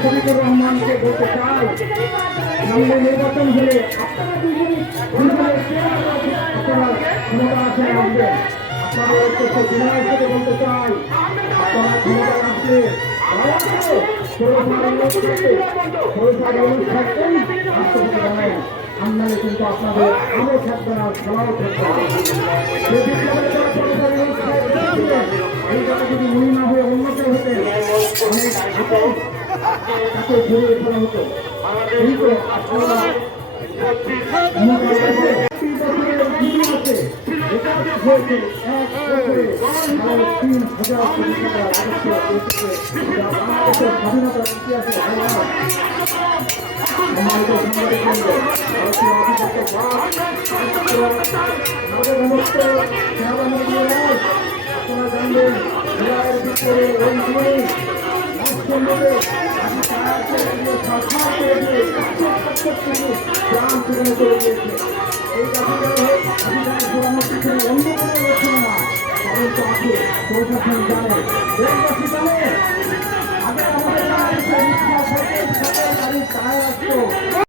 শফিকুর রহমানকে বলতে চাই, সামনে নির্বাচন হলে আপনারা ক্ষমতা আসনে আসবেন। আপনাদের উদ্দেশ্যে বিনয়ের সাথে বলতে চাই, আপনারা ক্ষমতা আসলে আমদানি কিন্তু আপনাদের আরো থাকবে না, খেলাও থাকবে। এই জায়গা যদি মনে না হয়ে অন্য কেউ হতে অনেক তাকে ঘুরিয়ে ফেলা হতো। কিন্তু আপনারা স্বাধীনতার ইতিহাসে আপনারা জানবেন জানে